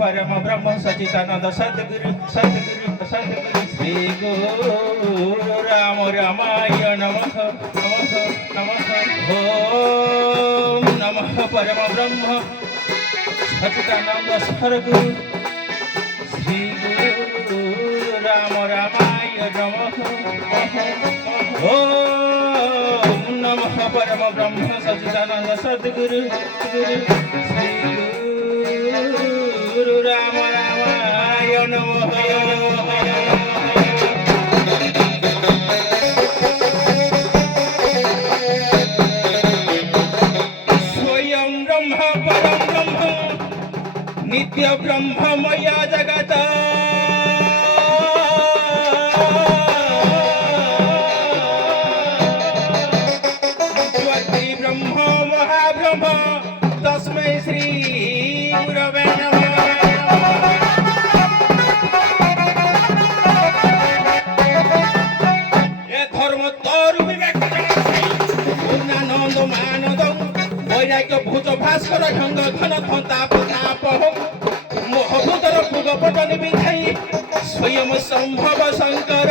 परम ब्रह्म सच्चिदानंद सद्गुरु सद्गुरु सद्गुरु श्री गुरु राम रामाय नमः नमः नमः ओम नमः परम ब्रह्म सच्चिदानंद सद्गुरु श्री गुरु राम रामाय नमः ओम नमः परम ब्रह्म सच्चिदानंद सद्गुरु गुरु श्री गुरु राम रामाय नमः स्वयं ब्रह्म परम ब्रह्म नित्य ब्रह्ममय जगत ज्योति ब्रह्म महाब्रह्म तस्मै श्री गुरवे नमः ए धर्म तोर विवेक पूर्णानंद मानद वैराग्य भूत भास्कर ढंग घन थंताप ताप मोहभूतर भुगपट निविधाई स्वयं संभव शंकर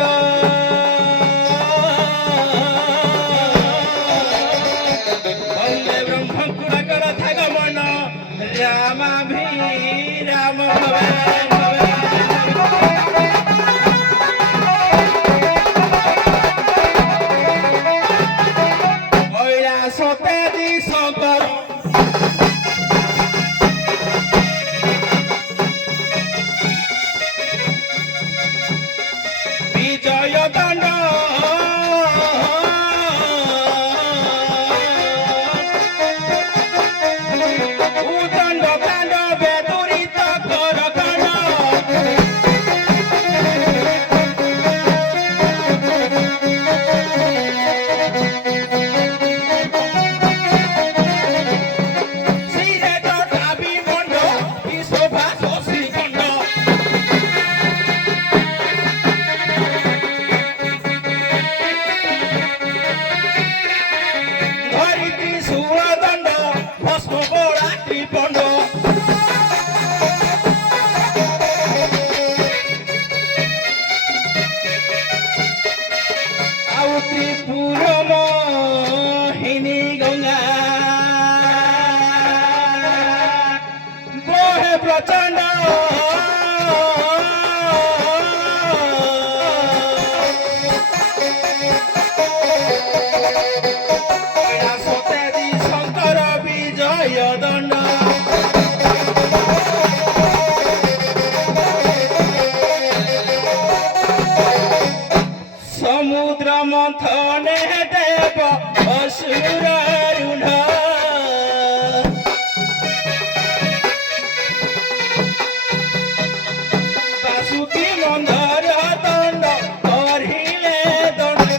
वंदे ब्रह्म कुलकर थगमन राम कैलासते दी शंकर विजय दंड उदंड कांड बेदुरित कर कांड श्रीरे जटाभि मण्ड विशोभा श्रीखण्ड ধরিত্রী সুরদণ্ড ভস্ম গোড়া ত্রিপণ্ড ଆଉ ତ୍ରିପୁର ମୋହିନୀ ଗଙ୍ଗା ବহে ପ୍ରଚଣ୍ଡ कैलासते दी शंकर विजय दंड समुद्र मंथने देव असुर रूढ़ बासुकी मंदर दंड करहिले दंड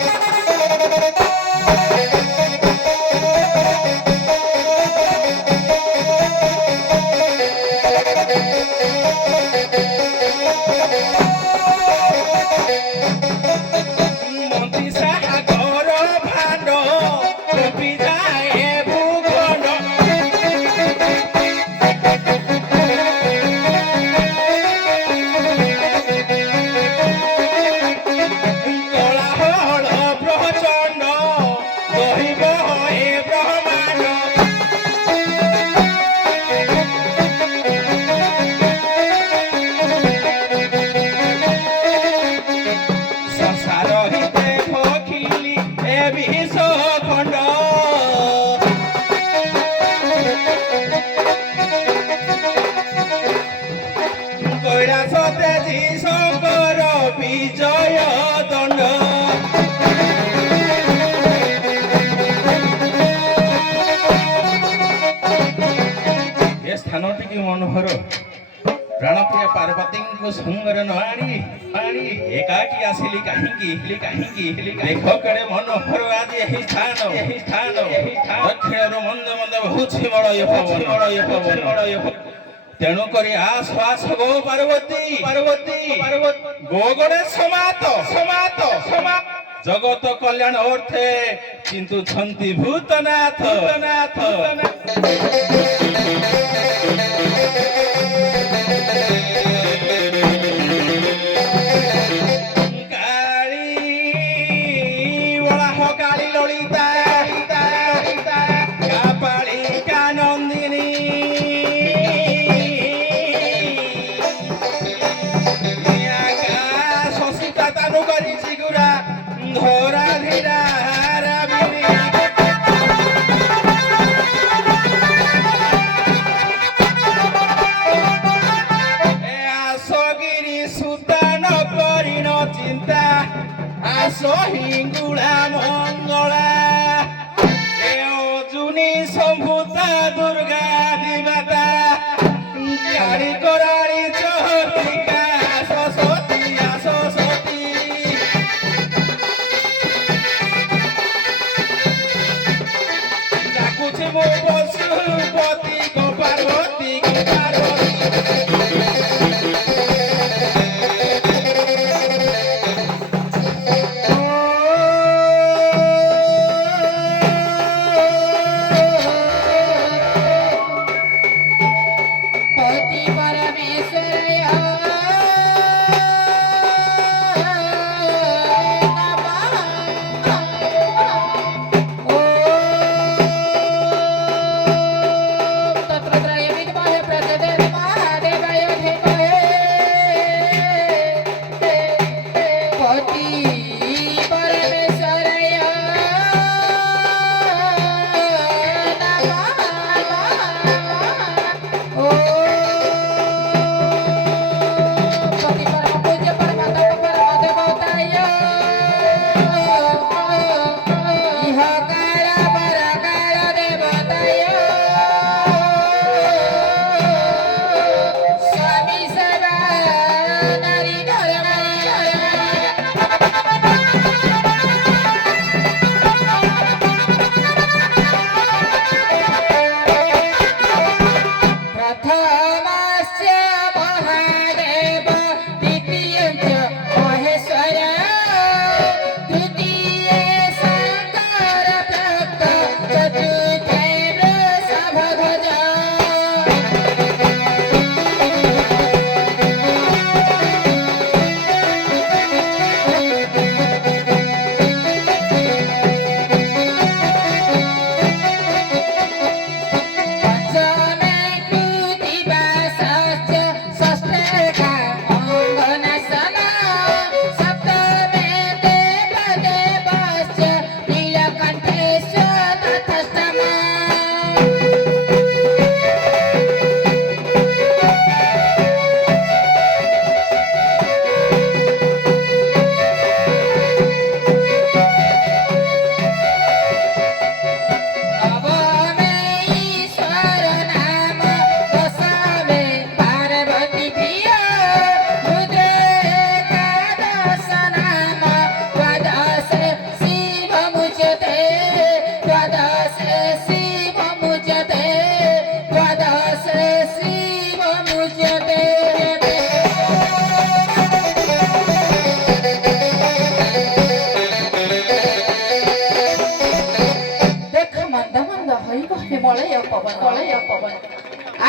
মন্ত্রী সাগর ভাণ্ড কপি যায় ভূখণ্ড কোলাহল প্রচণ্ড দহিব এ ব্রহ্মাণ্ড সংসার হিতে ভখিলি এ বিষ খণ্ড কৈলাসতে জি শঙ্কর বিজয় দণ্ড ଏ ସ୍ଥାନଟି କି ମନୋହର ପ୍ରାଣପ୍ରିୟ ପାର୍ବତୀଙ୍କୁ ସଙ୍ଗରେ ନ ଆଣି ଆଣି ଏକାକି ଆସିଲି କାହିଁକି ଦେଖ କେଡ଼େ ମନୋହର ଆଜି ଏହି ସ୍ଥାନ ଦକ୍ଷିଣରୁ ମନ୍ଦ ମନ୍ଦ ବହୁଛି ମଳୟ ପବନ ତେଣୁ କରି ଆସ ଗೋ ପାର୍ବତୀ ଗୋ ଗଣେଶ ସମାତ জগত কল্যাণ অর্থে কিন্তু ছন্তি ভূতনাথ ভূতনাথ নাগিনী সম্ভূতা দুর্গা দিবাতা কালী করাড়ি চহরিকা সরস্বতী সরস্বতী ডাকুছি মো পশুপতি গো পার্বতী গো পার্বতী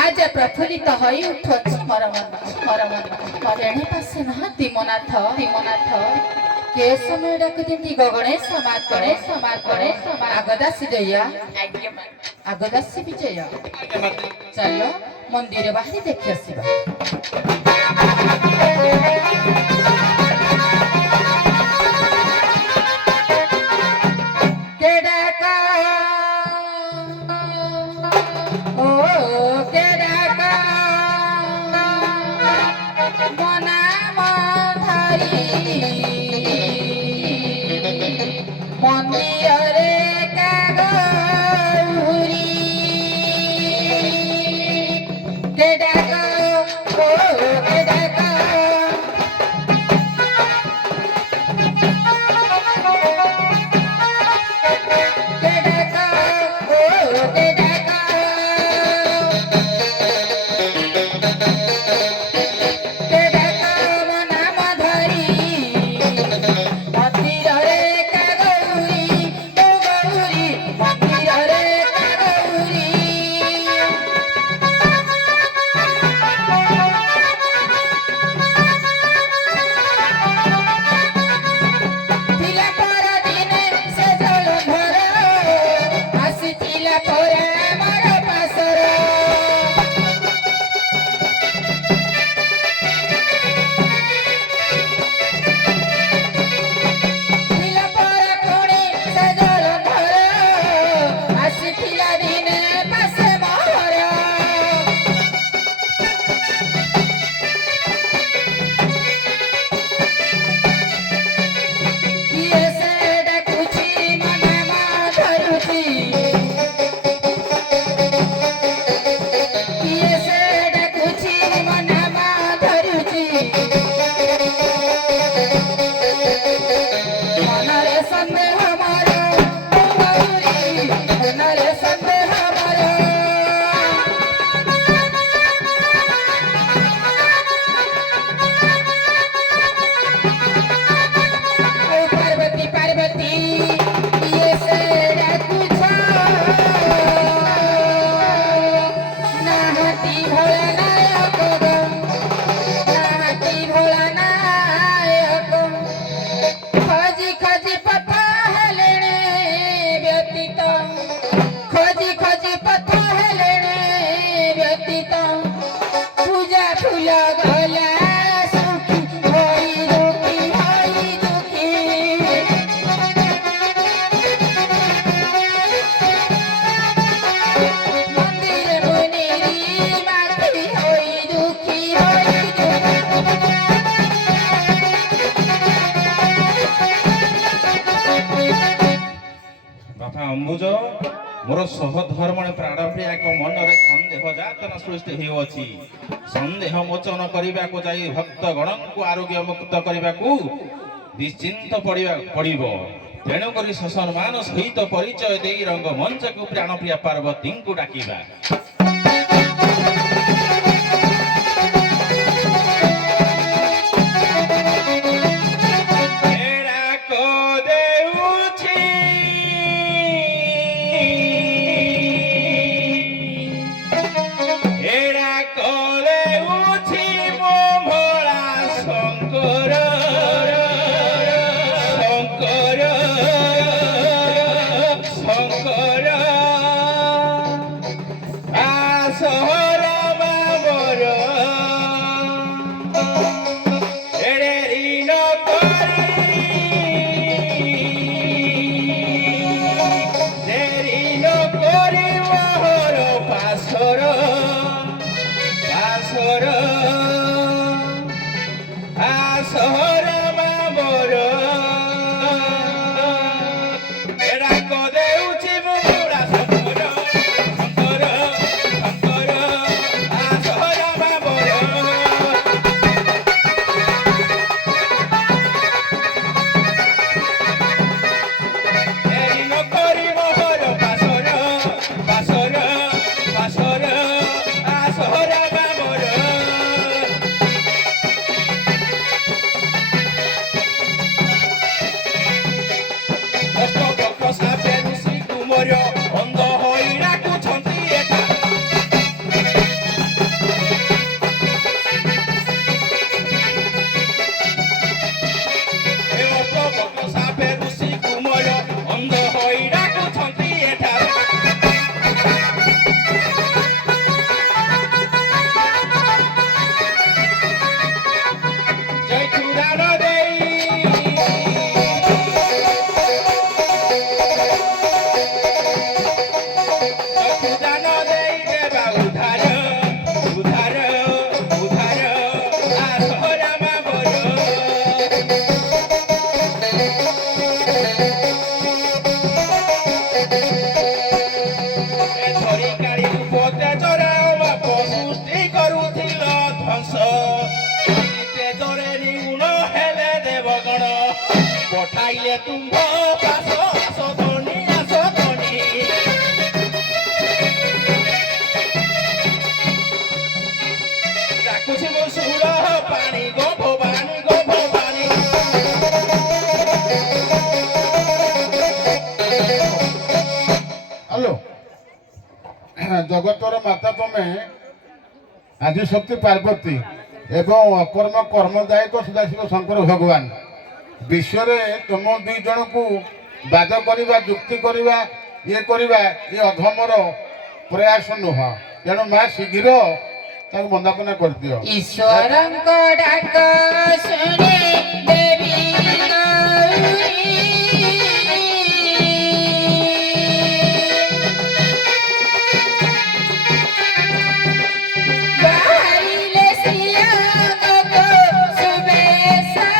आज प्रफुल्लित हई उठुछि मोर मन रेणी पासे नाहाती मनाथ के समय डाकुती गणेश समाज आगदासी जया आगदासी विजय चल मंदिर बाहरी देखि आसीबा ଅମ୍ବୁଜ ମୋର ସହଧର୍ମଣୀ ପ୍ରାଣପ୍ରିୟା ଏକ ମନରେ ସନ୍ଦେହ ଯାତନା ସୃଷ୍ଟି ହେଉଅଛି। ସନ୍ଦେହ ମୋଚନ କରିବାକୁ ଯାଇ ଭକ୍ତଗଣଙ୍କୁ ଆରୋଗ୍ୟ ମୁକ୍ତ କରିବାକୁ ନିଶ୍ଚିନ୍ତ ପଡ଼ିବ। ତେଣୁକରି ସସମ୍ମାନ ସହିତ ପରିଚୟ ଦେଇ ରଙ୍ଗମଞ୍ଚକୁ ପ୍ରାଣପ୍ରିୟା ପାର୍ବତୀଙ୍କୁ ଡାକିବା। पठाइले तुम आसो आसो धनी आसो धनी डाकुछि मो सुर पानी गो भवानी गो भवानी हेलो जगतर माता तमें आदि शक्ति पार्वती एवं अकर्म कर्मदायक सदाशिव शंकर भगवान विश्व तुम दुई जन को बाद करवा जुक्ति करवा ये अधमर प्रयास नुह तेणु माँ शीघ्र वंदापना कर दियो। ईश्वर डाक शुणी देवी बाहरिले सियाग सुबेसा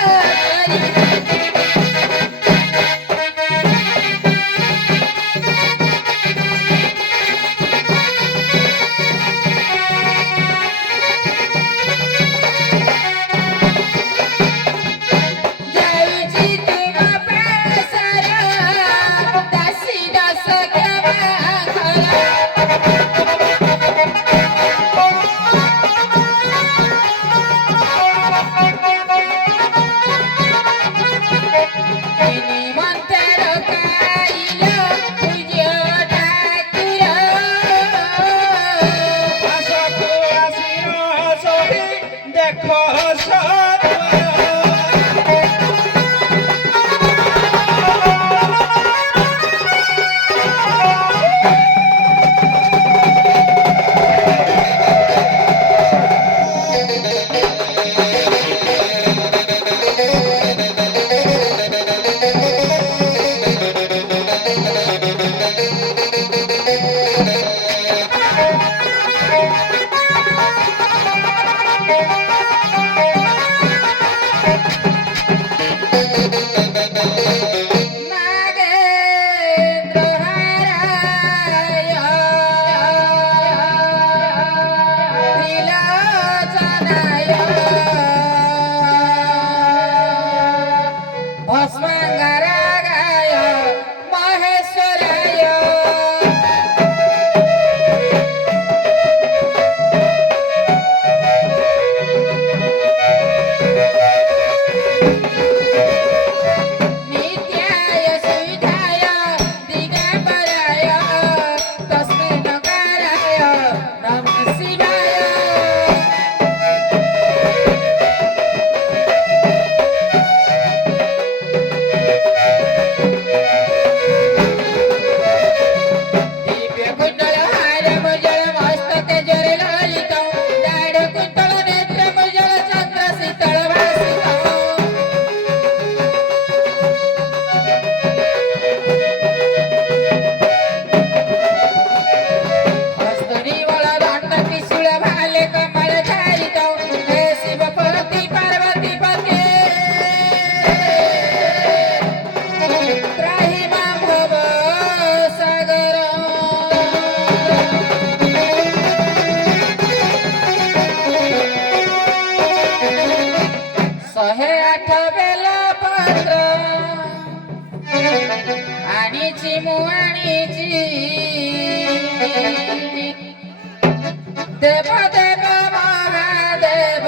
ଦେବ ଦେବ ମହାଦେବ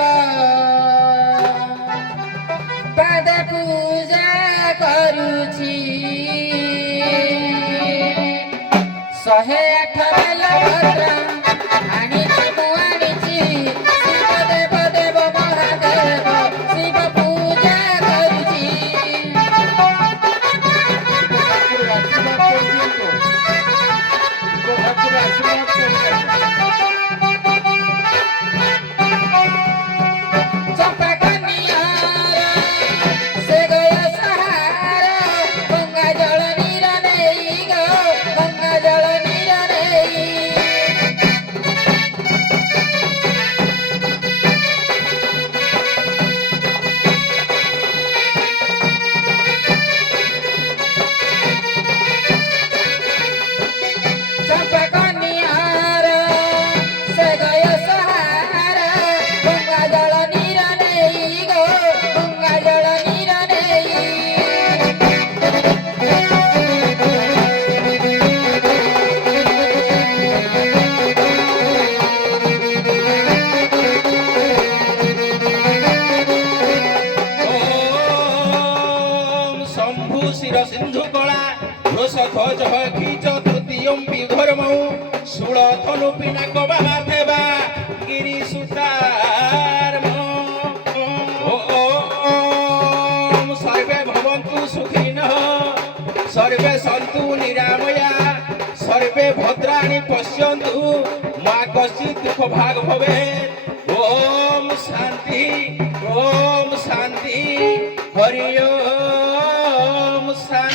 ପାଦ ପୂଜା କରୁଛି 108 ବେଲପତ୍ର ଆଣିଛି ମୁଁ ଆଣିଛି ଶିବ ଦେବ ଦେବ ମହାଦେବ ଶିବ ପୂଜା କରୁଛି ଠାକୁର ଆଶୀର୍ବାଦ କରିଦିଅନ୍ତୁ। ଶିବ ଠାକୁର ଆଶୀର୍ବାଦ କରିଦିଅନ୍ତୁ। ଚମ୍ପା କନିଆର ସେ ଗୟ ସାହାର ଗଙ୍ଗା ଜଳ ନୀର ନେଇ ଗো ଗଙ୍ଗା ଜଳ ନୀର ନେଇ ଚମ୍ପା କନିଆର ସେ ଗୟ ସାହାର ଗଙ୍ଗା ଜଳ ନୀର ନେଇ ଗো ଗଙ୍ଗା ଜଳ ନୀର ନେଇ ওম শম্ভু শির সিন্ধু কলা রোষধ জহ খিচ তৃতীয়ম বিধর্ম ষোড় ধনু পিনাক বাবা থেবা গিরি সুতার ওম সর্বে ভবন্তু সুখিনঃ সর্বে সন্তু নিরাময়া সর্বে ভদ্রাণি পশ্যন্তু মা কশ্চিৎ দুঃখ ভাগ ভবেৎ ওম শান্তি হরি ওম শান্তি